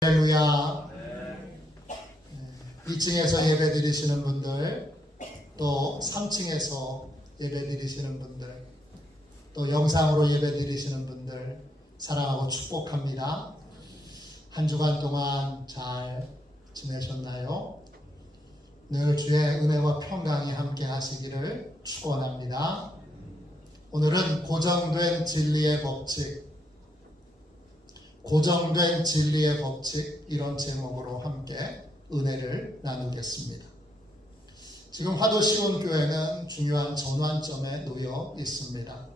할렐루야. 2층에서 예배 드리시는 분들, 또 3층에서 예배 드리시는 분들, 또 영상으로 예배 드리시는 분들 사랑하고 축복합니다. 한 주간 동안 잘 지내셨나요? 늘 주의 은혜와 평강이 함께 하시기를 축원합니다. 오늘은 고정된 진리의 법칙, 고정된 진리의 법칙, 이런 제목으로 함께 은혜를 나누겠습니다. 지금 화도 시온교회는 중요한 전환점에 놓여 있습니다.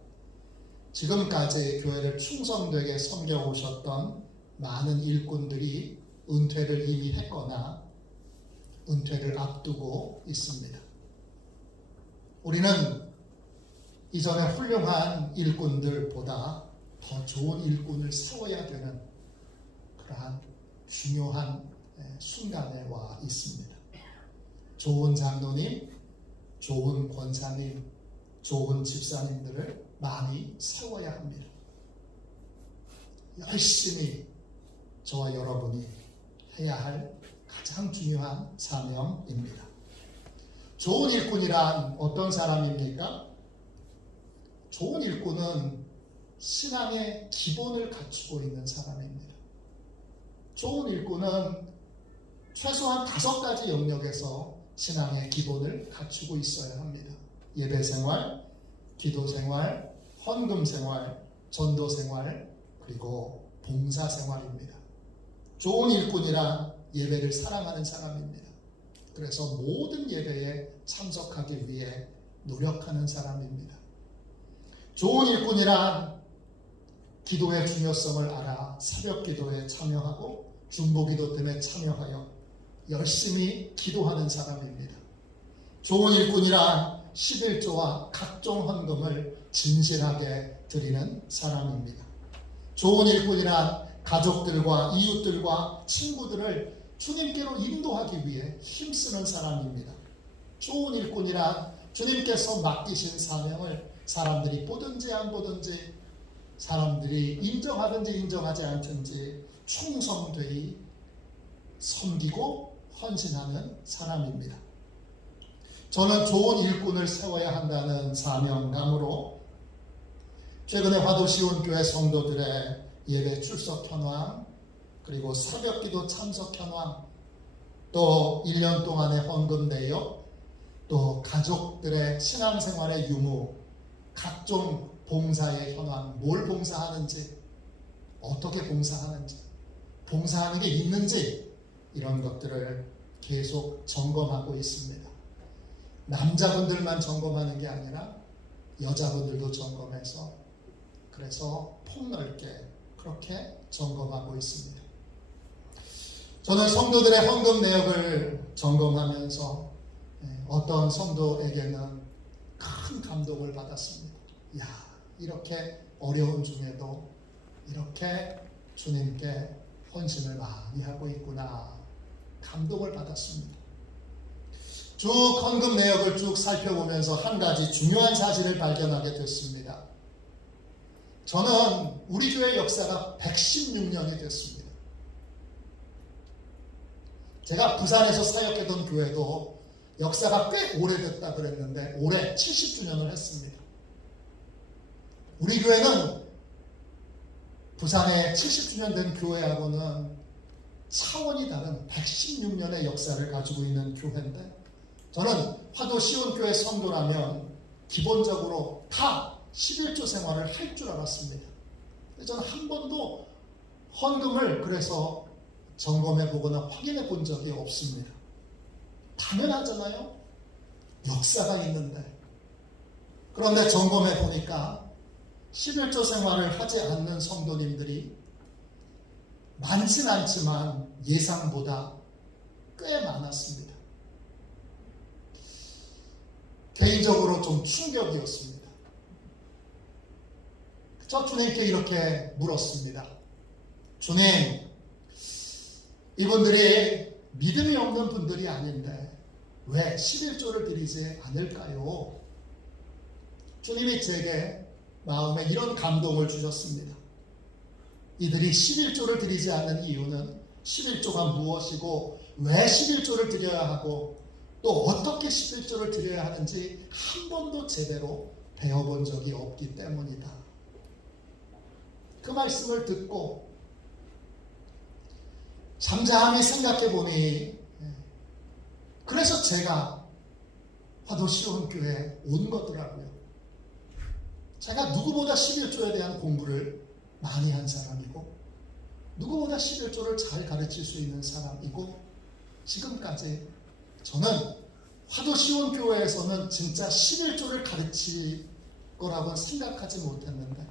지금까지 교회를 충성되게 섬겨오셨던 많은 일꾼들이 은퇴를 이미 했거나 은퇴를 앞두고 있습니다. 우리는 이전에 훌륭한 일꾼들보다 더 좋은 일꾼을 세워야 되는 그러한 중요한 순간에 와 있습니다. 좋은 장로님, 좋은 권사님, 좋은 집사님들을 많이 세워야 합니다. 열심히 저와 여러분이 해야 할 가장 중요한 사명입니다. 좋은 일꾼이란 어떤 사람입니까? 좋은 일꾼은 신앙의 기본을 갖추고 있는 사람입니다. 좋은 일꾼은 최소한 5가지 영역에서 신앙의 기본을 갖추고 있어야 합니다. 예배생활, 기도생활, 헌금생활, 전도생활, 그리고 봉사생활입니다. 좋은 일꾼이란 예배를 사랑하는 사람입니다. 그래서 모든 예배에 참석하기 위해 노력하는 사람입니다. 좋은 일꾼이란 기도의 중요성을 알아 새벽 기도에 참여하고 중보 기도 때문에 참여하여 열심히 기도하는 사람입니다. 좋은 일꾼이란 11조와 각종 헌금을 진실하게 드리는 사람입니다. 좋은 일꾼이란 가족들과 이웃들과 친구들을 주님께로 인도하기 위해 힘쓰는 사람입니다. 좋은 일꾼이란 주님께서 맡기신 사명을 사람들이 보든지 안 보든지, 사람들이 인정하든지 인정하지 않든지 충성되이 섬기고 헌신하는 사람입니다. 저는 좋은 일꾼을 세워야 한다는 사명감으로 최근에 화도시온교회 성도들의 예배 출석 현황, 그리고 새벽기도 참석 현황, 또 1년 동안의 헌금 내역, 또 가족들의 신앙생활의 유무, 각종 봉사의 현황, 뭘 봉사하는지, 어떻게 봉사하는지, 봉사하는 게 있는지, 이런 것들을 계속 점검하고 있습니다. 남자분들만 점검하는 게 아니라 여자분들도 점검해서, 그래서 폭넓게 그렇게 점검하고 있습니다. 저는 성도들의 헌금 내역을 점검하면서 어떤 성도에게는 큰 감동을 받았습니다. 야, 이렇게 어려운 중에도 이렇게 주님께 헌신을 많이 하고 있구나, 감동을 받았습니다. 쭉 헌금 내역을 쭉 살펴보면서 한 가지 중요한 사실을 발견하게 됐습니다. 저는 우리 교회 역사가 116년이 됐습니다. 제가 부산에서 사역했던 교회도 역사가 꽤 오래됐다 그랬는데 올해 70주년을 했습니다. 우리 교회는 부산에 70주년 된 교회하고는 차원이 다른 116년의 역사를 가지고 있는 교회인데, 저는 화도 시온교회 성도라면 기본적으로 다 11조 생활을 할 줄 알았습니다. 저는 한 번도 헌금을 그래서 점검해 보거나 확인해 본 적이 없습니다. 당연하잖아요. 역사가 있는데. 그런데 점검해 보니까 11조 생활을 하지 않는 성도님들이 많진 않지만 예상보다 꽤 많았습니다. 개인적으로 좀 충격이었습니다. 저 주님께 이렇게 물었습니다. 주님, 이분들이 믿음이 없는 분들이 아닌데 왜 11조를 드리지 않을까요? 주님이 제게 마음에 이런 감동을 주셨습니다. 이들이 11조를 드리지 않는 이유는 11조가 무엇이고 왜 11조를 드려야 하고 또 어떻게 11조를 드려야 하는지 한 번도 제대로 배워본 적이 없기 때문이다. 그 말씀을 듣고 잠잠히 생각해 보니 그래서 제가 화도시온교회에 온 거더라고요. 제가 누구보다 11조에 대한 공부를 많이 한 사람이고 누구보다 11조를 잘 가르칠 수 있는 사람이고 지금까지 저는 화도시온교회에서는 진짜 11조를 가르칠 거라고는 생각하지 못했는데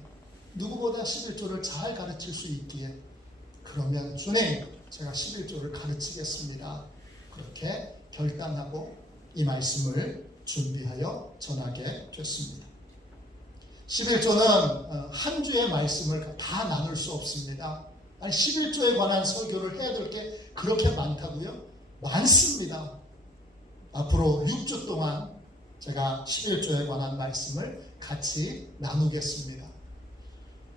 누구보다 11조를 잘 가르칠 수 있기에 그러면 주님 제가 11조를 가르치겠습니다. 그렇게 결단하고 이 말씀을 준비하여 전하게 됐습니다. 11조는 한 주의 말씀을 다 나눌 수 없습니다. 아니 11조에 관한 설교를 해야 될 게 그렇게 많다고요? 많습니다. 앞으로 6주 동안 제가 11조에 관한 말씀을 같이 나누겠습니다.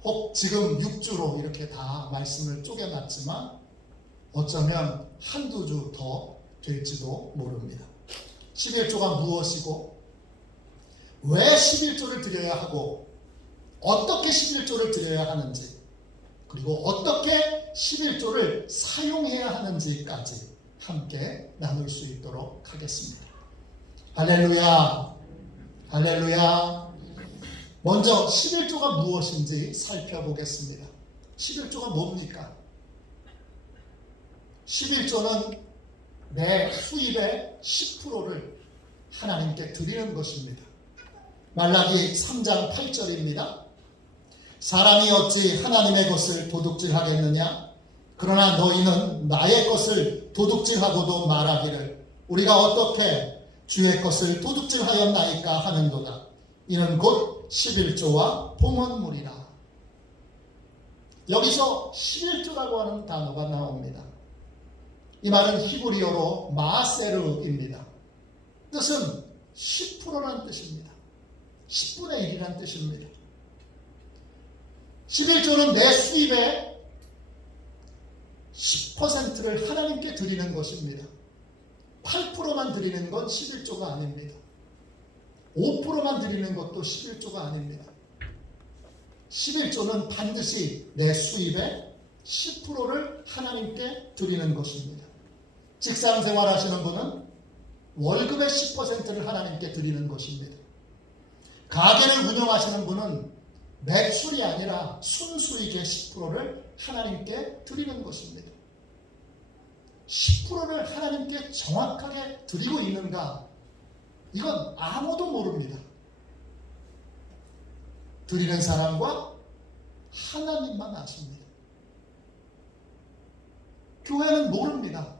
혹 지금 6주로 이렇게 다 말씀을 쪼개놨지만 어쩌면 한두 주 더 될지도 모릅니다. 11조가 무엇이고 왜 11조를 드려야 하고 어떻게 11조를 드려야 하는지 그리고 어떻게 11조를 사용해야 하는지까지 함께 나눌 수 있도록 하겠습니다. 할렐루야, 할렐루야. 먼저 11조가 무엇인지 살펴보겠습니다. 11조가 뭡니까? 11조는 내 수입의 10%를 하나님께 드리는 것입니다. 말라기 3장 8절입니다. 사람이 어찌 하나님의 것을 도둑질하겠느냐? 그러나 너희는 나의 것을 도둑질하고도 말하기를 우리가 어떻게 주의 것을 도둑질하였나이까 하는도다. 이는 곧 11조와 봉헌물이라. 여기서 11조라고 하는 단어가 나옵니다. 이 말은 히브리어로 마세르입니다. 뜻은 10%라는 뜻입니다. 10분의 1이라는 뜻입니다. 11조는 내 수입의 10%를 하나님께 드리는 것입니다. 8%만 드리는 건 11조가 아닙니다. 5%만 드리는 것도 11조가 아닙니다. 11조는 반드시 내 수입의 10%를 하나님께 드리는 것입니다. 직장생활 하시는 분은 월급의 10%를 하나님께 드리는 것입니다. 가게를 운영하시는 분은 매출이 아니라 순수익의 10%를 하나님께 드리는 것입니다. 10%를 하나님께 정확하게 드리고 있는가? 이건 아무도 모릅니다. 드리는 사람과 하나님만 아십니다. 교회는 모릅니다.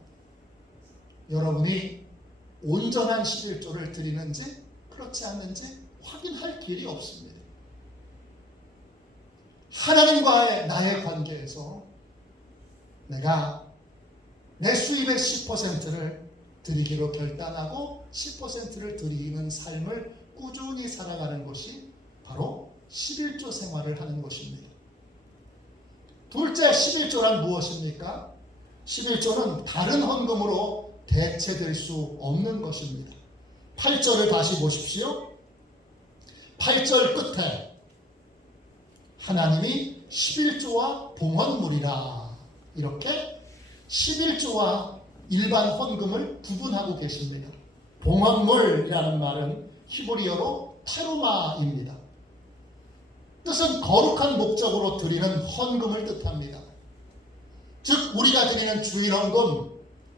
여러분이 온전한 11조를 드리는지 그렇지 않는지 확인할 길이 없습니다. 하나님과의 나의 관계에서 내가 내 수입의 10%를 드리기로 결단하고 10%를 드리는 삶을 꾸준히 살아가는 것이 바로 11조 생활을 하는 것입니다. 둘째, 11조란 무엇입니까? 11조는 다른 헌금으로 대체될 수 없는 것입니다. 8절을 다시 보십시오. 8절 끝에 하나님이 11조와 봉헌물이라 이렇게 11조와 일반 헌금을 구분하고 계십니다. 봉헌물이라는 말은 히브리어로 테루마입니다. 뜻은 거룩한 목적으로 드리는 헌금을 뜻합니다. 즉 우리가 드리는 주일헌금,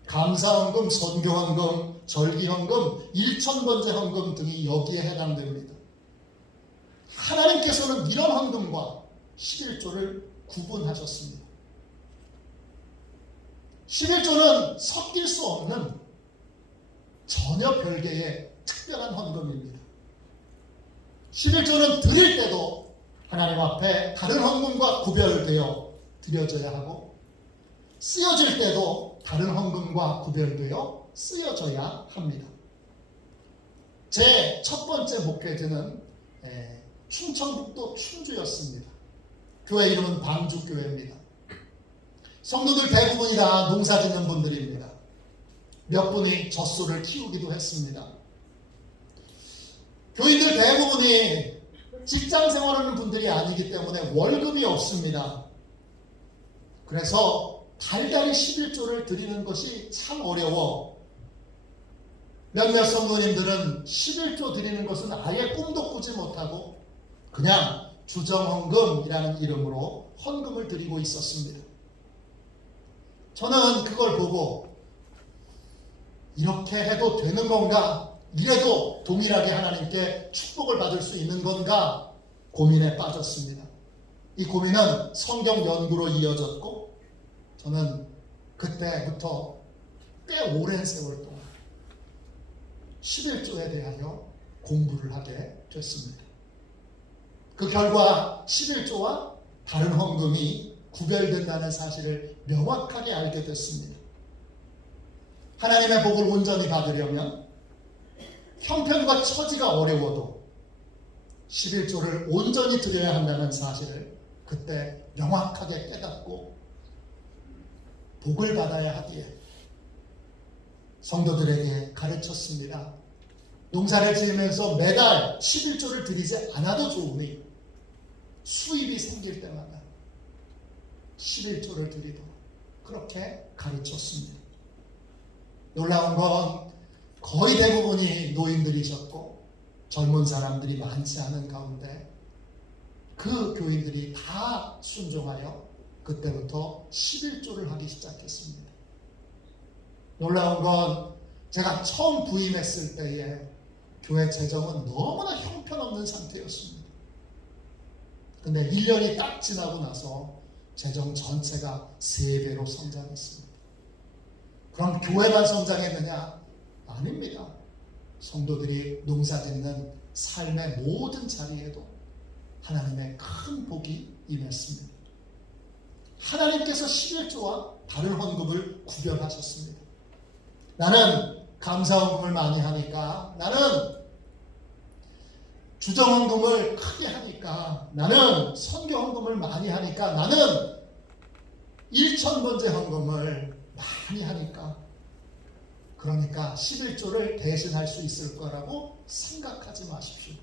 감사헌금, 선교헌금, 절기헌금, 일천번제 헌금 등이 여기에 해당됩니다. 하나님께서는 이런 헌금과 11조를 구분하셨습니다. 11조는 섞일 수 없는 전혀 별개의 특별한 헌금입니다. 11조는 드릴 때도 하나님 앞에 다른 헌금과 구별되어 드려져야 하고 쓰여질 때도 다른 헌금과 구별되어 쓰여져야 합니다. 제 첫 번째 목회지는 충청북도 충주였습니다. 교회 이름은 방주교회입니다. 성도들 대부분이 다 농사 짓는 분들입니다. 몇 분이 젖소를 키우기도 했습니다. 교인들 대부분이 직장 생활하는 분들이 아니기 때문에 월급이 없습니다. 그래서 달달이 11조를 드리는 것이 참 어려워. 몇몇 성도님들은 11조 드리는 것은 아예 꿈도 꾸지 못하고 그냥 주정헌금이라는 이름으로 헌금을 드리고 있었습니다. 저는 그걸 보고 이렇게 해도 되는 건가? 이래도 동일하게 하나님께 축복을 받을 수 있는 건가? 고민에 빠졌습니다. 이 고민은 성경 연구로 이어졌고 저는 그때부터 꽤 오랜 세월 동안 11조에 대하여 공부를 하게 됐습니다. 그 결과 11조와 다른 헌금이 구별된다는 사실을 명확하게 알게 됐습니다. 하나님의 복을 온전히 받으려면 형편과 처지가 어려워도 11조를 온전히 드려야 한다는 사실을 그때 명확하게 깨닫고 복을 받아야 하기에 성도들에게 가르쳤습니다. 농사를 지으면서 매달 11조를 드리지 않아도 좋으니 수입이 생길 때마다 11조를 드리도록 그렇게 가르쳤습니다. 놀라운 건 거의 대부분이 노인들이셨고 젊은 사람들이 많지 않은 가운데 그 교인들이 다 순종하여 그때부터 11조를 하기 시작했습니다. 놀라운 건 제가 처음 부임했을 때에 교회 재정은 너무나 형편없는 상태였습니다. 근데 1년이 딱 지나고 나서 재정 전체가 3배로 성장했습니다. 그럼 교회만 성장했느냐? 아닙니다. 성도들이 농사짓는 삶의 모든 자리에도 하나님의 큰 복이 임했습니다. 하나님께서 11조와 다른 헌금을 구별하셨습니다. 나는 감사헌금을 많이 하니까, 나는 주정헌금을 크게 하니까, 나는 선교헌금을 많이 하니까, 나는 일천번제 헌금을 많이 하니까, 그러니까 11조를 대신할 수 있을 거라고 생각하지 마십시오.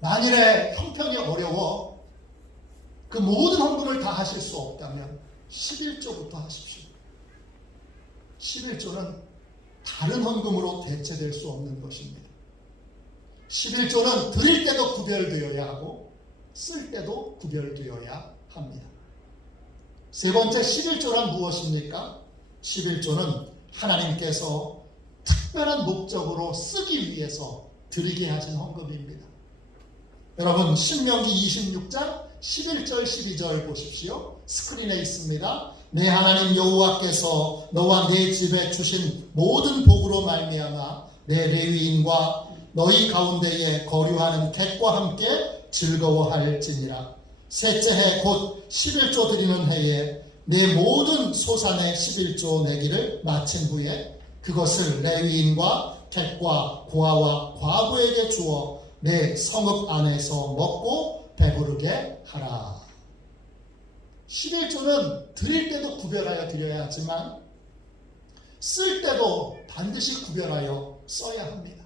만일에 형편이 어려워 그 모든 헌금을 다 하실 수 없다면 11조부터 하십시오. 11조는 다른 헌금으로 대체될 수 없는 것입니다. 11조는 드릴 때도 구별되어야 하고 쓸 때도 구별되어야 합니다. 세 번째, 11조란 무엇입니까? 11조는 하나님께서 특별한 목적으로 쓰기 위해서 드리게 하신 헌금입니다. 여러분, 신명기 26장 11절 12절 보십시오. 스크린에 있습니다. 내 하나님 여호와께서 너와 네 집에 주신 모든 복으로 말미암아 내 레위인과 너희 가운데에 거류하는 객과 함께 즐거워할지니라. 셋째 해 곧 11조 드리는 해에 내 모든 소산의 11조 내기를 마친 후에 그것을 레위인과 객과 고아와 과부에게 주어 내 성읍 안에서 먹고 배부르게 하라. 11조는 드릴 때도 구별하여 드려야 하지만 쓸 때도 반드시 구별하여 써야 합니다.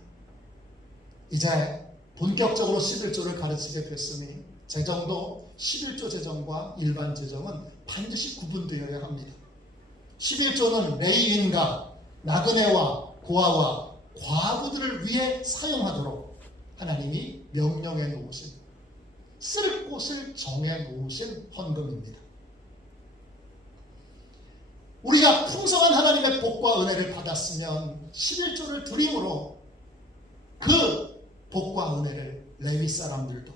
이제 본격적으로 11조를 가르치게 됐으니 재정도 11조 재정과 일반 재정은 반드시 구분되어야 합니다. 11조는 레위인과 나그네와 고아와 과부들을 위해 사용하도록 하나님이 명령해 놓으신, 쓸 곳을 정해 놓으신 헌금입니다. 우리가 풍성한 하나님의 복과 은혜를 받았으면 11조를 드림으로 그 복과 은혜를 레위 사람들도,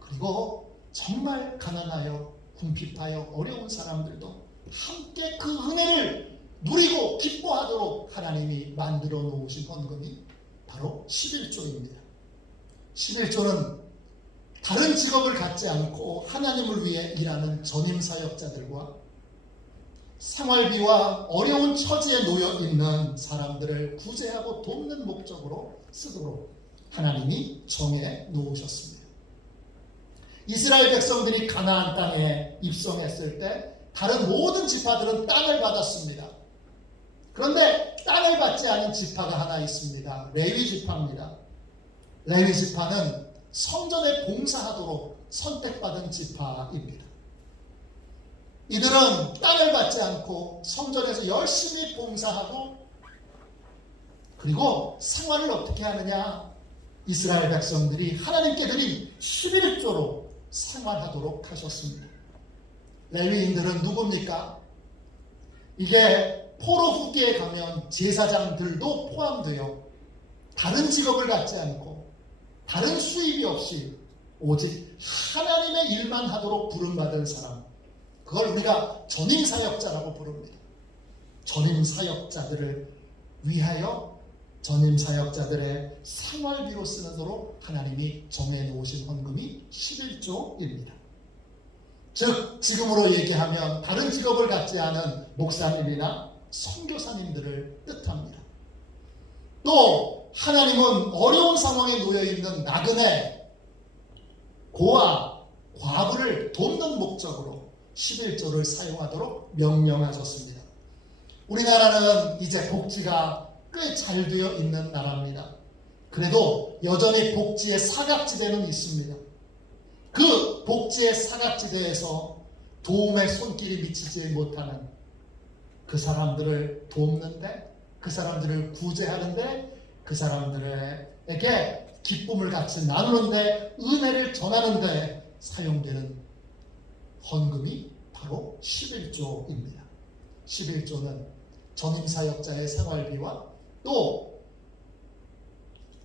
그리고 정말 가난하여 궁핍하여 어려운 사람들도 함께 그 은혜를 누리고 기뻐하도록 하나님이 만들어 놓으신 헌금이 바로 11조입니다. 11조는 다른 직업을 갖지 않고 하나님을 위해 일하는 전임 사역자들과 생활비와 어려운 처지에 놓여 있는 사람들을 구제하고 돕는 목적으로 쓰도록 하나님이 정해 놓으셨습니다. 이스라엘 백성들이 가나안 땅에 입성했을 때 다른 모든 지파들은 땅을 받았습니다. 그런데 땅을 받지 않은 지파가 하나 있습니다. 레위 지파입니다. 레위 지파는 성전에 봉사하도록 선택받은 지파입니다. 이들은 땅을 받지 않고 성전에서 열심히 봉사하고 그리고 생활을 어떻게 하느냐? 이스라엘 백성들이 하나님께 드린 11조로 생활하도록 하셨습니다. 레위인들은 누굽니까? 이게 포로 후기에 가면 제사장들도 포함되어 다른 직업을 갖지 않고 다른 수입이 없이 오직 하나님의 일만 하도록 부름받은 사람, 그걸 우리가 전임사역자라고 부릅니다. 전임사역자들을 위하여 전임사역자들의 생활비로 쓰도록 하나님이 정해놓으신 헌금이 11조입니다. 즉 지금으로 얘기하면 다른 직업을 갖지 않은 목사님이나 선교사님들을 뜻합니다. 또 하나님은 어려운 상황에 놓여있는 나그네, 고아, 과부를 돕는 목적으로 11조를 사용하도록 명령하셨습니다. 우리나라는 이제 복지가 꽤 잘 되어 있는 나라입니다. 그래도 여전히 복지의 사각지대는 있습니다. 그 복지의 사각지대에서 도움의 손길이 미치지 못하는 그 사람들을 돕는데, 그 사람들을 구제하는데, 그 사람들에게 기쁨을 같이 나누는데, 은혜를 전하는데 사용되는 헌금이 바로 11조입니다. 11조는 전임사역자의 생활비와 또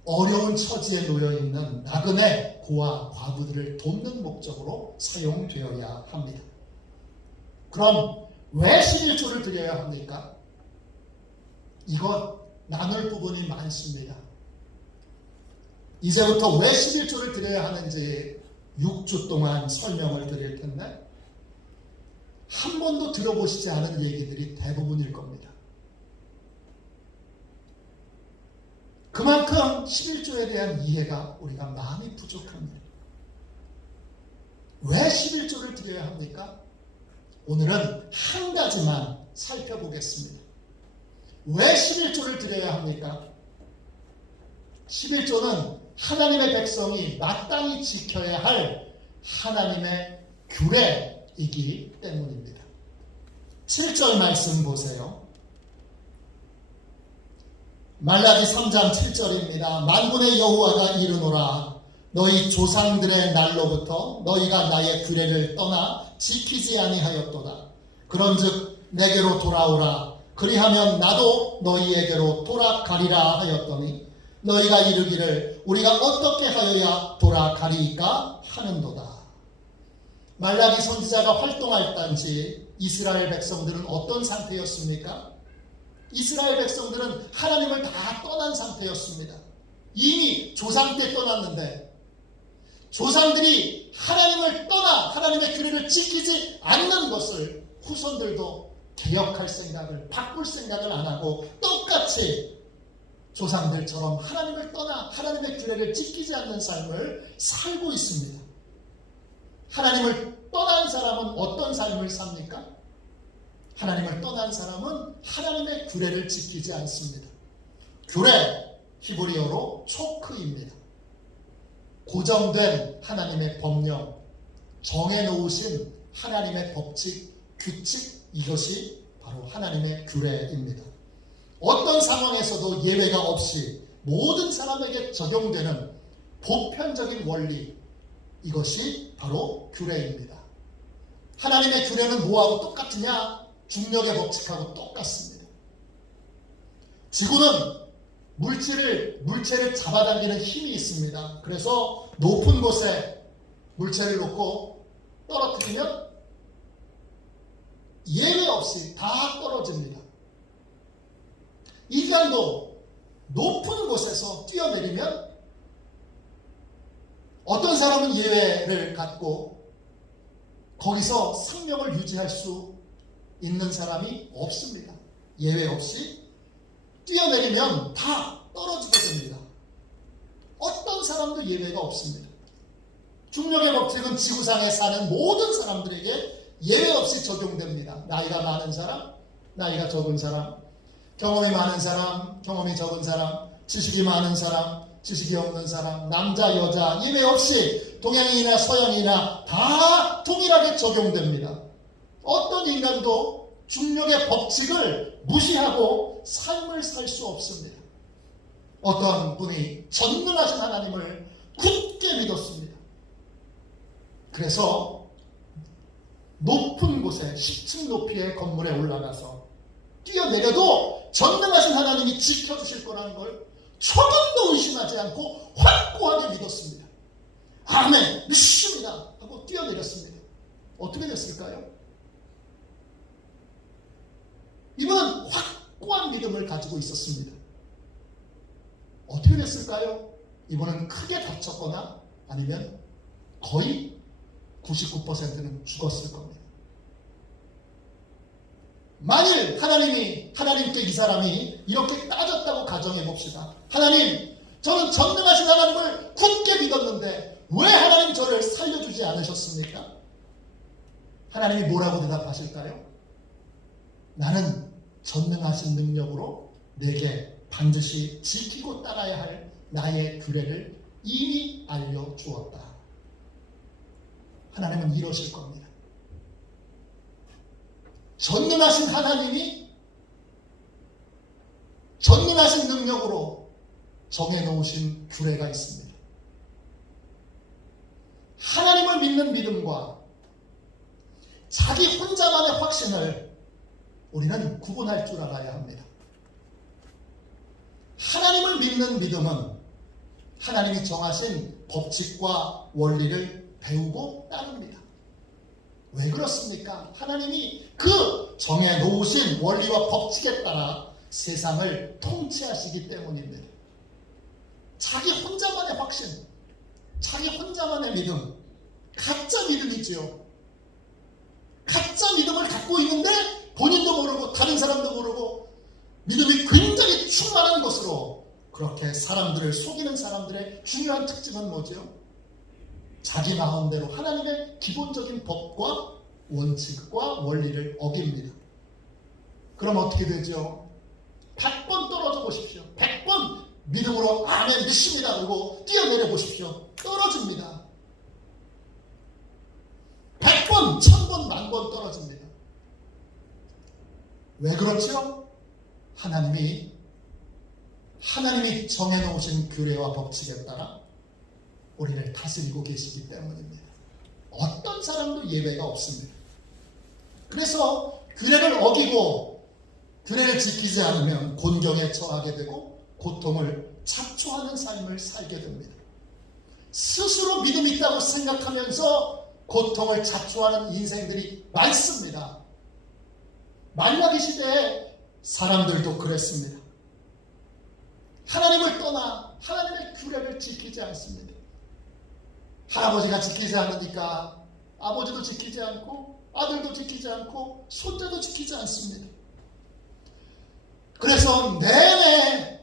어려운 처지에 놓여있는 나그네, 고아, 과부들을 돕는 목적으로 사용되어야 합니다. 그럼 왜 11조를 드려야 합니까? 이것 나눌 부분이 많습니다. 이제부터 왜 11조를 드려야 하는지 6주 동안 설명을 드릴 텐데 한 번도 들어보시지 않은 얘기들이 대부분일 겁니다. 그만큼 11조에 대한 이해가 우리가 많이 부족합니다. 왜 11조를 드려야 합니까? 오늘은 한 가지만 살펴보겠습니다. 왜 11조를 드려야 합니까? 11조는 하나님의 백성이 마땅히 지켜야 할 하나님의 규례이기 때문입니다. 7절 말씀 보세요. 말라기 3장 7절입니다. 만군의 여호와가 이르노라. 너희 조상들의 날로부터 너희가 나의 규례를 떠나 지키지 아니하였도다. 그런즉 내게로 돌아오라. 그리하면 나도 너희에게로 돌아가리라 하였더니 너희가 이르기를 우리가 어떻게 하여야 돌아가리이까 하는도다. 말라기 선지자가 활동할 당시 이스라엘 백성들은 어떤 상태였습니까? 이스라엘 백성들은 하나님을 다 떠난 상태였습니다. 이미 조상 때 떠났는데 조상들이 하나님을 떠나 하나님의 규례를 지키지 않는 것을 후손들도 개혁할 생각을, 바꿀 생각을 안 하고 똑같이 조상들처럼 하나님을 떠나 하나님의 규례를 지키지 않는 삶을 살고 있습니다. 하나님을 떠난 사람은 어떤 삶을 삽니까? 하나님을 떠난 사람은 하나님의 규례를 지키지 않습니다. 규례, 히브리어로 초크입니다. 고정된 하나님의 법령, 정해놓으신 하나님의 법칙, 규칙, 이것이 바로 하나님의 규례입니다. 어떤 상황에서도 예외가 없이 모든 사람에게 적용되는 보편적인 원리, 이것이 바로 규례입니다. 하나님의 규례는 뭐하고 똑같으냐? 중력의 법칙하고 똑같습니다. 지구는 물체를 잡아당기는 힘이 있습니다. 그래서 높은 곳에 물체를 놓고 떨어뜨리면 예외 없이 다 떨어집니다. 인간도 높은 곳에서 뛰어내리면 어떤 사람은 예외를 갖고 거기서 생명을 유지할 수 있는 사람이 없습니다. 예외 없이 뛰어내리면 다 떨어지게 됩니다. 어떤 사람도 예외가 없습니다. 중력의 법칙은 지구상에 사는 모든 사람들에게 예외 없이 적용됩니다. 나이가 많은 사람, 나이가 적은 사람, 경험이 많은 사람, 경험이 적은 사람, 지식이 많은 사람, 지식이 없는 사람, 남자, 여자 예외 없이 동양인이나 서양인이나 다 동일하게 적용됩니다. 어떤 인간도 중력의 법칙을 무시하고 삶을 살 수 없습니다. 어떤 분이 전능하신 하나님을 굳게 믿었습니다. 그래서 높은 곳에 10층 높이의 건물에 올라가서 뛰어내려도 전능하신 하나님이 지켜주실 거라는 걸 조금도 의심하지 않고 확고하게 믿었습니다. 아멘, 믿습니다 하고 뛰어내렸습니다. 어떻게 됐을까요? 이분은 확고한 믿음을 가지고 있었습니다. 어떻게 됐을까요? 이분은 크게 다쳤거나 아니면 거의 99%는 죽었을 겁니다. 만일 하나님께 이 사람이 이렇게 따졌다고 가정해 봅시다. 하나님, 저는 전능하신 하나님을 굳게 믿었는데 왜 하나님 저를 살려주지 않으셨습니까? 하나님이 뭐라고 대답하실까요? 나는 전능하신 능력으로 내게 반드시 지키고 따라야 할 나의 규례를 이미 알려주었다. 하나님은 이러실 겁니다. 전능하신 하나님이 전능하신 능력으로 정해놓으신 규례가 있습니다. 하나님을 믿는 믿음과 자기 혼자만의 확신을 우리는 구분할 줄 알아야 합니다. 하나님을 믿는 믿음은 하나님이 정하신 법칙과 원리를 배우고 따릅니다. 왜 그렇습니까? 하나님이 그 정해놓으신 원리와 법칙에 따라 세상을 통치하시기 때문입니다. 자기 혼자만의 확신, 자기 혼자만의 믿음, 가짜 믿음이지요. 가짜 믿음을 갖고 있는데 본인도 모르고 다른 사람도 모르고 믿음이 굉장히 충만한 것으로 그렇게 사람들을 속이는 사람들의 중요한 특징은 뭐죠? 자기 마음대로 하나님의 기본적인 법과 원칙과 원리를 어깁니다. 그럼 어떻게 되죠? 100번 떨어져 보십시오. 100번 믿음으로 아멘 믿습니다 그러고 뛰어내려 보십시오. 떨어집니다. 100번, 1000번, 10,000번 떨어집니다. 왜 그렇죠? 하나님이 정해놓으신 규례와 법칙에 따라 우리를 다스리고 계시기 때문입니다. 어떤 사람도 예외가 없습니다. 그래서 규례를 어기고 규례를 지키지 않으면 곤경에 처하게 되고 고통을 자초하는 삶을 살게 됩니다. 스스로 믿음이 있다고 생각하면서 고통을 자초하는 인생들이 많습니다. 만나기 시대에 사람들도 그랬습니다. 하나님을 떠나 하나님의 규례를 지키지 않습니다. 할아버지가 지키지 않으니까 아버지도 지키지 않고 아들도 지키지 않고 손자도 지키지 않습니다. 그래서 내내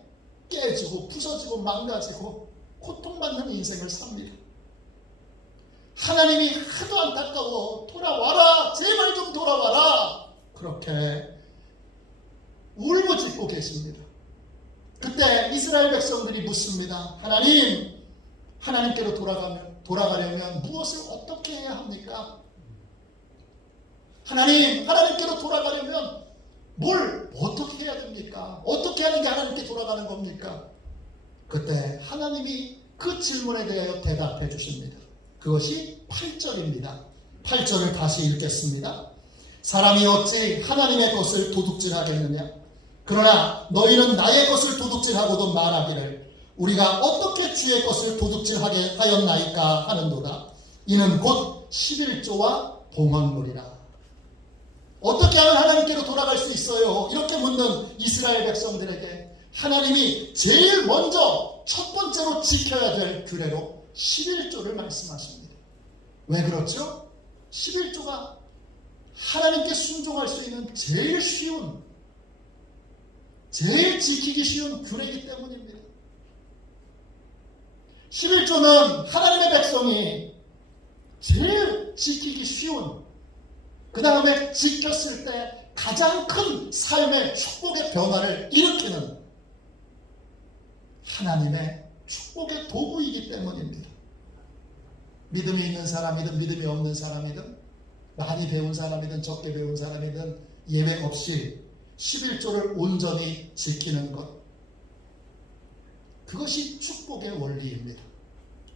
깨지고 부서지고 망가지고 고통받는 인생을 삽니다. 하나님이 하도 안타까워 돌아와라 제발 좀 돌아와라 그렇게 울부짖고 계십니다. 그때 이스라엘 백성들이 묻습니다. 하나님께로 돌아가려면 무엇을 어떻게 해야 합니까? 하나님께로 돌아가려면 뭘 어떻게 해야 됩니까? 어떻게 하는 게 하나님께 돌아가는 겁니까? 그때 하나님이 그 질문에 대하여 대답해 주십니다. 그것이 8절입니다. 8절을 다시 읽겠습니다. 사람이 어찌 하나님의 것을 도둑질하겠느냐? 그러나 너희는 나의 것을 도둑질하고도 말하기를 우리가 어떻게 주의 것을 도둑질하게 하였나이까 하는도다. 이는 곧 11조와 봉헌물이라. 어떻게 하면 하나님께로 돌아갈 수 있어요? 이렇게 묻는 이스라엘 백성들에게 하나님이 제일 먼저 첫 번째로 지켜야 될 규례로 11조를 말씀하십니다. 왜 그렇죠? 11조가 하나님께 순종할 수 있는 제일 지키기 쉬운 규례이기 때문입니다. 11조는 하나님의 백성이 제일 지키기 쉬운, 그 다음에 지켰을 때 가장 큰 삶의 축복의 변화를 일으키는 하나님의 축복의 도구이기 때문입니다. 믿음이 있는 사람이든 믿음이 없는 사람이든 많이 배운 사람이든 적게 배운 사람이든 예외 없이 11조를 온전히 지키는 것, 그것이 축복의 원리입니다.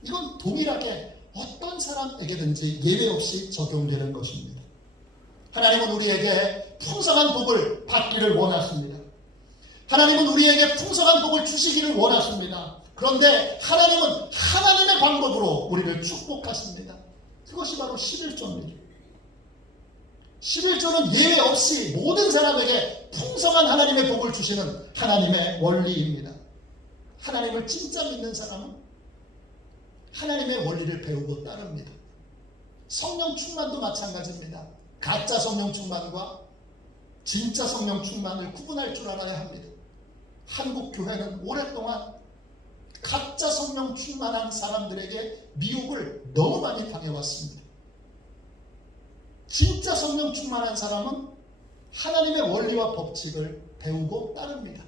이건 동일하게 어떤 사람에게든지 예외 없이 적용되는 것입니다. 하나님은 우리에게 풍성한 복을 받기를 원하십니다. 하나님은 우리에게 풍성한 복을 주시기를 원하십니다. 그런데 하나님은 하나님의 방법으로 우리를 축복하십니다. 그것이 바로 11조입니다. 11조는 예외 없이 모든 사람에게 풍성한 하나님의 복을 주시는 하나님의 원리입니다. 하나님을 진짜 믿는 사람은 하나님의 원리를 배우고 따릅니다. 성령 충만도 마찬가지입니다. 가짜 성령 충만과 진짜 성령 충만을 구분할 줄 알아야 합니다. 한국 교회는 오랫동안 가짜 성령 충만한 사람들에게 미혹을 너무 많이 당해왔습니다. 진짜 성령 충만한 사람은 하나님의 원리와 법칙을 배우고 따릅니다.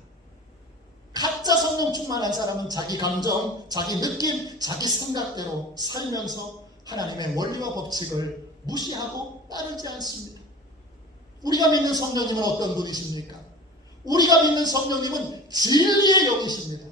가짜 성령 충만한 사람은 자기 감정, 자기 느낌, 자기 생각대로 살면서 하나님의 원리와 법칙을 무시하고 따르지 않습니다. 우리가 믿는 성령님은 어떤 분이십니까? 우리가 믿는 성령님은 진리의 영이십니다.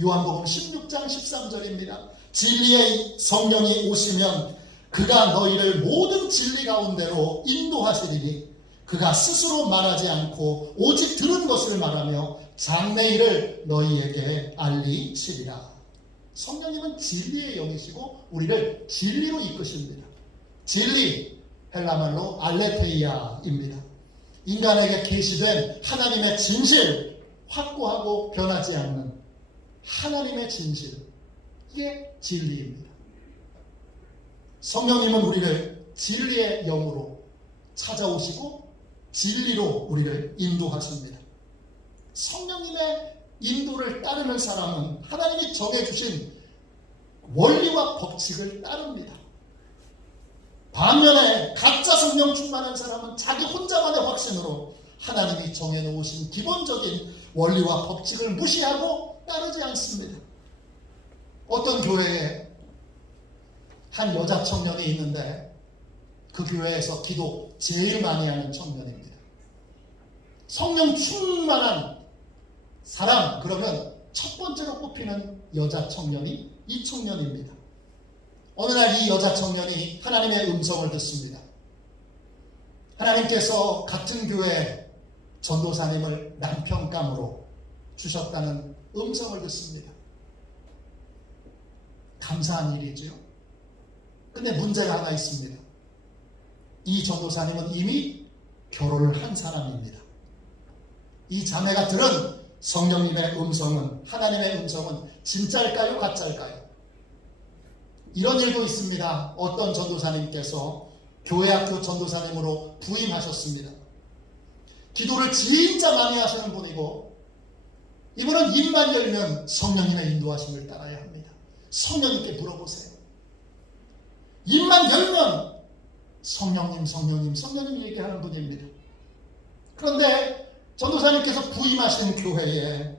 요한복음 16장 13절입니다. 진리의 성령이 오시면 그가 너희를 모든 진리 가운데로 인도하시리니 그가 스스로 말하지 않고 오직 들은 것을 말하며 장래일을 너희에게 알리시리라. 성령님은 진리의 영이시고 우리를 진리로 이끄십니다. 진리, 헬라말로 알레테이아입니다. 인간에게 계시된 하나님의 진실, 확고하고 변하지 않는 하나님의 진실, 이게 진리입니다. 성령님은 우리를 진리의 영으로 찾아오시고 진리로 우리를 인도하십니다. 성령님의 인도를 따르는 사람은 하나님이 정해주신 원리와 법칙을 따릅니다. 반면에 가짜 성령 충만한 사람은 자기 혼자만의 확신으로 하나님이 정해놓으신 기본적인 원리와 법칙을 무시하고 따르지 않습니다. 어떤 교회에 한 여자 청년이 있는데 그 교회에서 기도 제일 많이 하는 청년입니다. 성령 충만한 사람, 그러면 첫 번째로 꼽히는 여자 청년이 이 청년입니다. 어느 날 이 여자 청년이 하나님의 음성을 듣습니다. 하나님께서 같은 교회 전도사님을 남편감으로 주셨다는 음성을 듣습니다. 감사한 일이죠. 근데 문제가 하나 있습니다. 이 전도사님은 이미 결혼을 한 사람입니다. 이 자매가 들은 성령님의 음성은, 하나님의 음성은 진짜일까요? 가짜일까요? 이런 일도 있습니다. 어떤 전도사님께서 교회학교 전도사님으로 부임하셨습니다. 기도를 진짜 많이 하시는 분이고 이분은 입만 열면 성령님의 인도하심을 따라야 합니다. 성령님께 물어보세요. 입만 열면 성령님 얘기하는 분입니다. 그런데 전도사님께서 부임하신 교회에,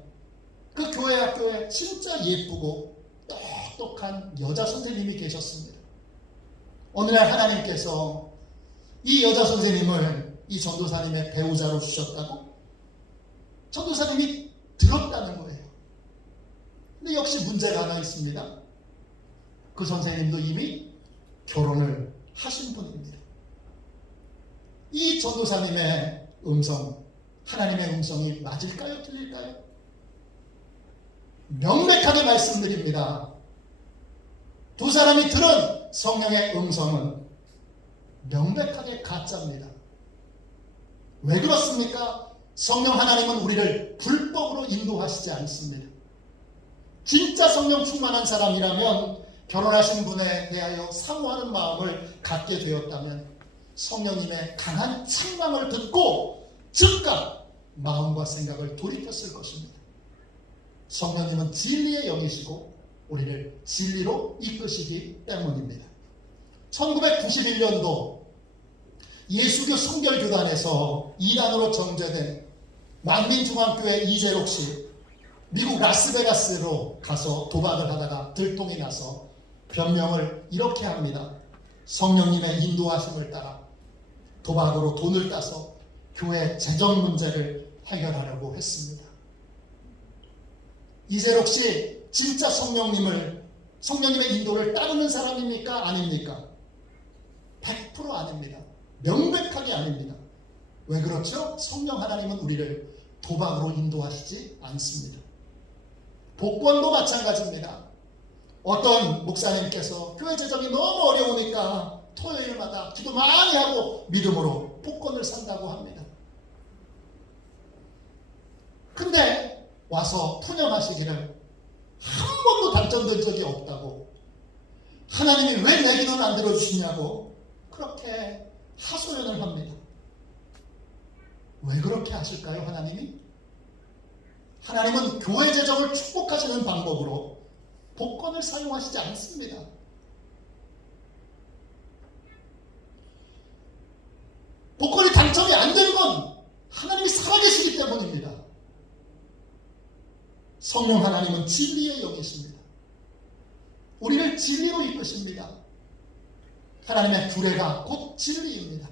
그 교회 학교에 진짜 예쁘고 똑똑한 여자 선생님이 계셨습니다. 어느 날 하나님께서 이 여자 선생님을 이 전도사님의 배우자로 주셨다고 전도사님이 들었다는 거예요. 근데 역시 문제가 하나 있습니다. 그 선생님도 이미 결혼을 하신 분입니다. 이 전도사님의 음성, 하나님의 음성이 맞을까요? 틀릴까요? 명백하게 말씀드립니다. 두 사람이 들은 성령의 음성은 명백하게 가짜입니다. 왜 그렇습니까? 성령 하나님은 우리를 불법으로 인도하시지 않습니다. 진짜 성령 충만한 사람이라면 결혼하신 분에 대하여 사모하는 마음을 갖게 되었다면 성령님의 강한 책망을 듣고 즉각 마음과 생각을 돌이켰을 것입니다. 성령님은 진리의 영이시고 우리를 진리로 이끄시기 때문입니다. 1991년도 예수교 성결교단에서 이단으로 정죄된 만민중앙교회 이재록 씨, 미국 라스베가스로 가서 도박을 하다가 들통이 나서 변명을 이렇게 합니다. 성령님의 인도하심을 따라 도박으로 돈을 따서 교회 재정 문제를 해결하려고 했습니다. 이재록 씨 진짜 성령님의 인도를 따르는 사람입니까? 아닙니까? 100% 아닙니다. 명백하게 아닙니다. 왜 그렇죠? 성령 하나님은 우리를 도박으로 인도하시지 않습니다. 복권도 마찬가지입니다. 어떤 목사님께서 교회 재정이 너무 어려우니까 토요일마다 기도 많이 하고 믿음으로 복권을 산다고 합니다. 근데 와서 푸념하시기를 한 번도 당첨된 적이 없다고, 하나님이 왜 내 기도는 안 들어주시냐고 그렇게 하소연을 합니다. 왜 그렇게 하실까요? 하나님은 교회 재정을 축복하시는 방법으로 복권을 사용하시지 않습니다. 복권이 당첨이 안 된 건 하나님이 살아계시기 때문입니다. 성령 하나님은 진리의 영이십니다. 우리를 진리로 이끄십니다. 하나님의 규례가 곧 진리입니다.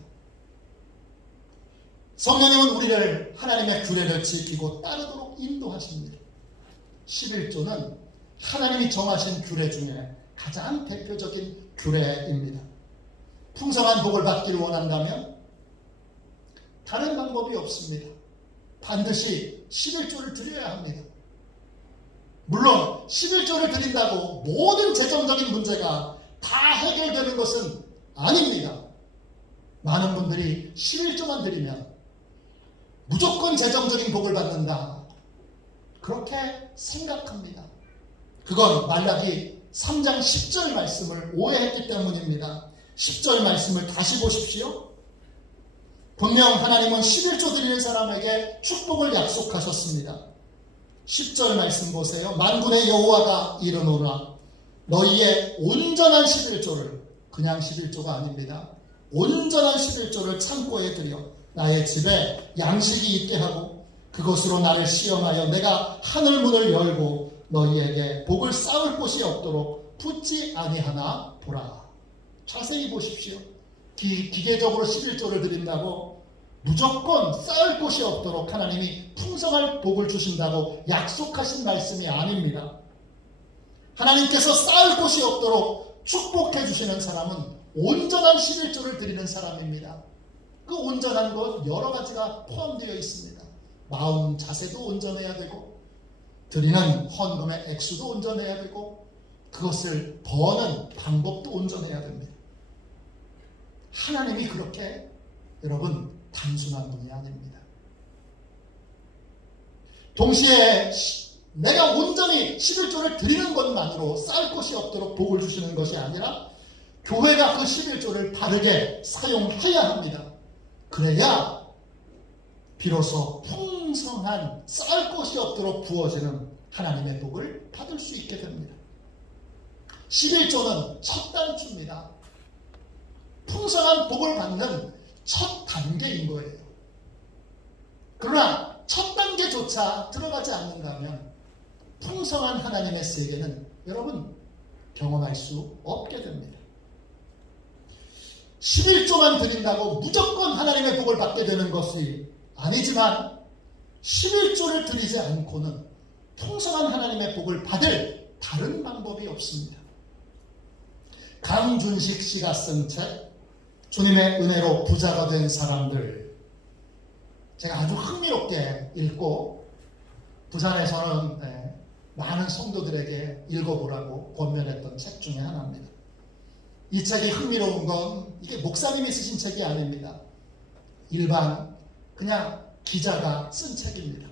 성령님은 우리를 하나님의 규례를 지키고 따르도록 인도하십니다. 11조는 하나님이 정하신 규례 중에 가장 대표적인 규례입니다. 풍성한 복을 받기를 원한다면 다른 방법이 없습니다. 반드시 11조를 드려야 합니다. 물론 11조를 드린다고 모든 재정적인 문제가 다 해결되는 것은 아닙니다. 많은 분들이 11조만 드리면 무조건 재정적인 복을 받는다, 그렇게 생각합니다. 그건 말라기 3장 10절 말씀을 오해했기 때문입니다. 10절 말씀을 다시 보십시오. 분명 하나님은 11조 드리는 사람에게 축복을 약속하셨습니다. 10절 말씀 보세요. 만군의 여호와가 이르노라, 너희의 온전한 11조를, 그냥 11조가 아닙니다, 온전한 11조를 창고에 들여 나의 집에 양식이 있게 하고 그것으로 나를 시험하여 내가 하늘 문을 열고 너희에게 복을 쌓을 곳이 없도록 붙지 아니하나 보라. 자세히 보십시오. 기계적으로 11조를 드린다고 무조건 쌓을 곳이 없도록 하나님이 풍성한 복을 주신다고 약속하신 말씀이 아닙니다. 하나님께서 쌓을 곳이 없도록 축복해 주시는 사람은 온전한 11조를 드리는 사람입니다. 그 온전한 것 여러 가지가 포함되어 있습니다. 마음 자세도 온전해야 되고, 드리는 헌금의 액수도 온전해야 되고, 그것을 버는 방법도 온전해야 됩니다. 하나님이 그렇게, 여러분, 단순한 분이 아닙니다. 동시에 내가 온전히 11조를 드리는 것만으로 쌓을 곳이 없도록 복을 주시는 것이 아니라 교회가 그 11조를 바르게 사용해야 합니다. 그래야 비로소 풍성한 쌓을 곳이 없도록 부어지는 하나님의 복을 받을 수 있게 됩니다. 11조는 첫 단추입니다. 풍성한 복을 받는 첫 단계인 거예요. 그러나 첫 단계조차 들어가지 않는다면 풍성한 하나님의 세계는 여러분 경험할 수 없게 됩니다. 11조만 드린다고 무조건 하나님의 복을 받게 되는 것이 아니지만 11조를 드리지 않고는 풍성한 하나님의 복을 받을 다른 방법이 없습니다. 강준식 씨가 쓴 책, 주님의 은혜로 부자가 된 사람들, 제가 아주 흥미롭게 읽고 부산에서는 많은 성도들에게 읽어보라고 권면했던 책 중에 하나입니다. 이 책이 흥미로운 건 이게 목사님이 쓰신 책이 아닙니다. 일반 그냥 기자가 쓴 책입니다.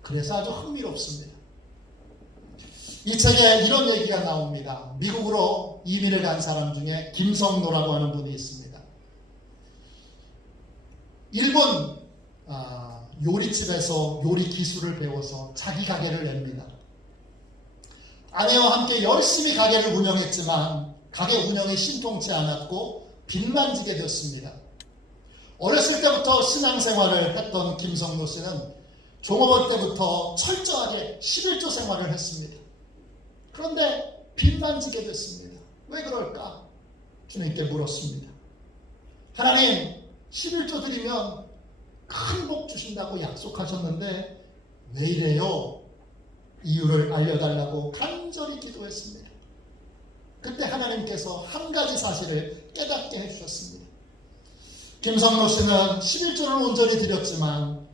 그래서 아주 흥미롭습니다. 이 책에 이런 얘기가 나옵니다. 미국으로 이민을 간 사람 중에 김성노라고 하는 분이 있습니다. 일본 요리집에서 요리 기술을 배워서 자기 가게를 냅니다. 아내와 함께 열심히 가게를 운영했지만 가게 운영이 신통치 않았고 빚만 지게 됐습니다. 어렸을 때부터 신앙생활을 했던 김성로 씨는 종업원 때부터 철저하게 11조 생활을 했습니다. 그런데 빚만 지게 됐습니다. 왜 그럴까? 주님께 물었습니다. 하나님, 11조 드리면 큰 복 주신다고 약속하셨는데 왜 이래요? 이유를 알려달라고 간절히 기도했습니다. 그때 하나님께서 한 가지 사실을 깨닫게 해주셨습니다. 김성로 씨는 11조를 온전히 드렸지만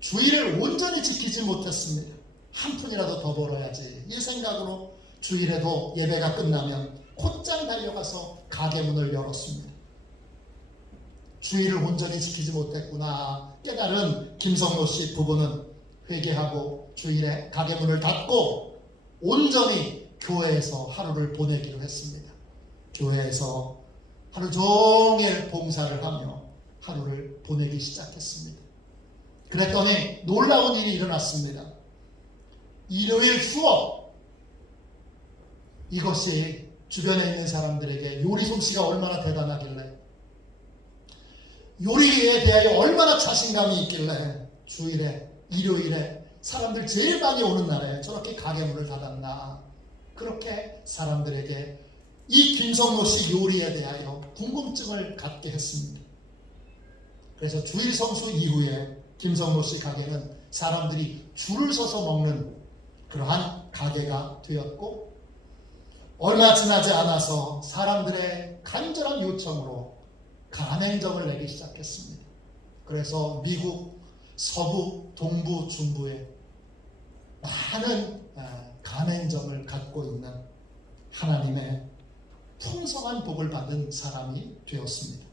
주일을 온전히 지키지 못했습니다. 한 푼이라도 더 벌어야지 이 생각으로 주일에도 예배가 끝나면 곧장 달려가서 가게 문을 열었습니다. 주일을 온전히 지키지 못했구나 깨달은 김성로 씨 부부는 회개하고 주일에 가게 문을 닫고 온전히 교회에서 하루를 보내기로 했습니다. 교회에서 하루 종일 봉사를 하며 하루를 보내기 시작했습니다. 그랬더니 놀라운 일이 일어났습니다. 일요일 수업, 이것이 주변에 있는 사람들에게 요리 솜씨가 얼마나 대단하길래, 요리에 대하여 얼마나 자신감이 있길래 주일에, 일요일에 사람들 제일 많이 오는 날에 저렇게 가게 문을 닫았나, 그렇게 사람들에게 이 김성로 씨 요리에 대하여 궁금증을 갖게 했습니다. 그래서 주일 성수 이후에 김성로 씨 가게는 사람들이 줄을 서서 먹는 그러한 가게가 되었고, 얼마 지나지 않아서 사람들의 간절한 요청으로 가맹점을 내기 시작했습니다. 그래서 미국 서부, 동부, 중부에 많은 가맹점을 갖고 있는 하나님의 풍성한 복을 받은 사람이 되었습니다.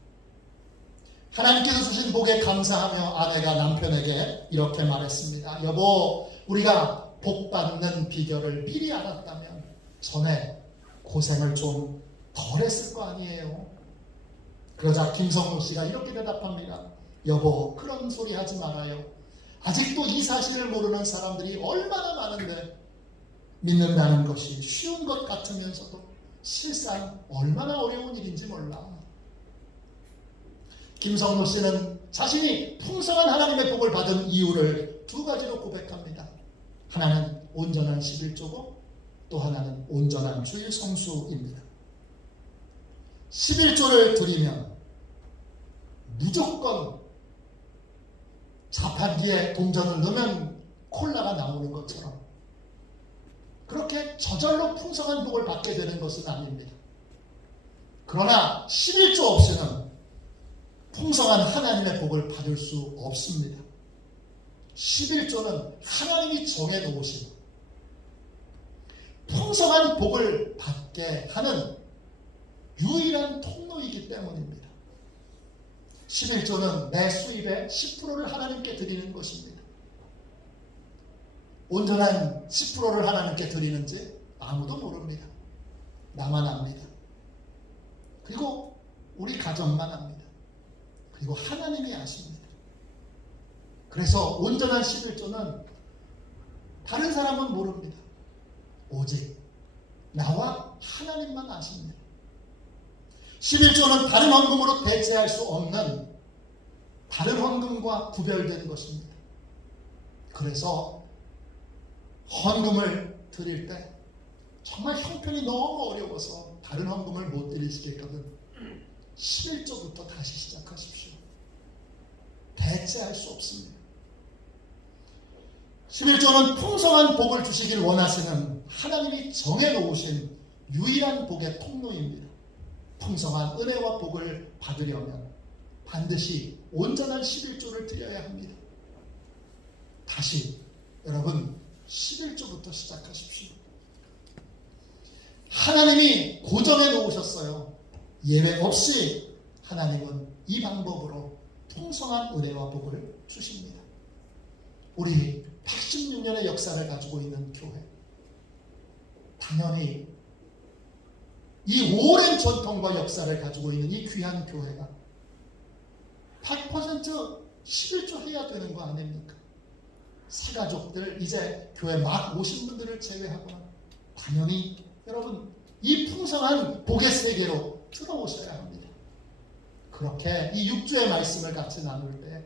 하나님께서 주신 복에 감사하며 아내가 남편에게 이렇게 말했습니다. 여보, 우리가 복 받는 비결을 미리 알았다면 전에 고생을 좀 덜 했을 거 아니에요. 그러자 김성로 씨가 이렇게 대답합니다. 여보, 그런 소리 하지 말아요. 아직도 이 사실을 모르는 사람들이 얼마나 많은데 믿는다는 것이 쉬운 것 같으면서도 실상 얼마나 어려운 일인지 몰라. 김성로 씨는 자신이 풍성한 하나님의 복을 받은 이유를 두 가지로 고백합니다. 하나는 온전한 11조고 또 하나는 온전한 주일 성수입니다. 11조를 드리면 무조건 자판기에 동전을 넣으면 콜라가 나오는 것처럼 그렇게 저절로 풍성한 복을 받게 되는 것은 아닙니다. 그러나 11조 없이는 풍성한 하나님의 복을 받을 수 없습니다. 11조는 하나님이 정해놓으신 풍성한 복을 받게 하는 유일한 통로이기 때문입니다. 11조는 내 수입의 10%를 하나님께 드리는 것입니다. 온전한 10%를 하나님께 드리는지 아무도 모릅니다. 나만 압니다. 그리고 우리 가정만 압니다. 그리고 하나님이 아십니다. 그래서 온전한 11조는 다른 사람은 모릅니다. 오직 나와 하나님만 아십니다. 11조는 다른 헌금으로 대체할 수 없는 다른 헌금과 구별된 것입니다. 그래서 헌금을 드릴 때 정말 형편이 너무 어려워서 다른 헌금을 못 드리시겠거든 11조부터 다시 시작하십시오. 대체할 수 없습니다. 11조는 풍성한 복을 주시길 원하시는 하나님이 정해놓으신 유일한 복의 통로입니다. 풍성한 은혜와 복을 받으려면 반드시 온전한 11조를 드려야 합니다. 다시 여러분 11조부터 시작하십시오. 하나님이 고정해 놓으셨어요. 예외 없이 하나님은 이 방법으로 풍성한 은혜와 복을 주십니다. 우리 86년의 역사를 가지고 있는 교회, 당연히 이 오랜 전통과 역사를 가지고 있는 이 귀한 교회가 100% 11조 해야 되는 거 아닙니까? 새가족들 이제 교회 막 오신 분들을 제외하고는 당연히 여러분 이 풍성한 복의 세계로 들어오셔야 합니다. 그렇게 이 6주의 말씀을 같이 나눌 때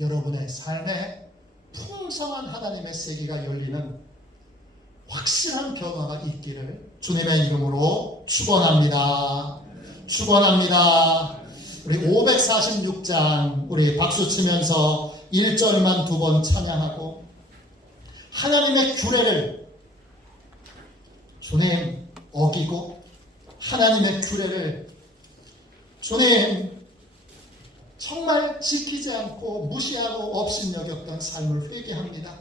여러분의 삶에 풍성한 하나님의 세계가 열리는 확실한 변화가 있기를 주님의 이름으로 축원합니다. 축원합니다. 우리 546장 우리 박수 치면서 1절만 2번 찬양하고 하나님의 규례를 주님 어기고 하나님의 규례를 주님 정말 지키지 않고 무시하고 업신여겼던 삶을 회개합니다.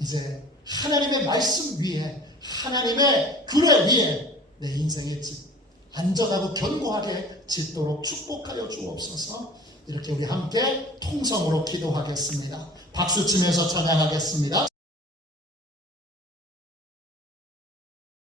이제 하나님의 말씀 위에 하나님의 규례 위에 내 인생의 집 안전하고 견고하게 짓도록 축복하여 주옵소서. 이렇게 우리 함께 통성으로 기도하겠습니다. 박수 치면서 찬양하겠습니다.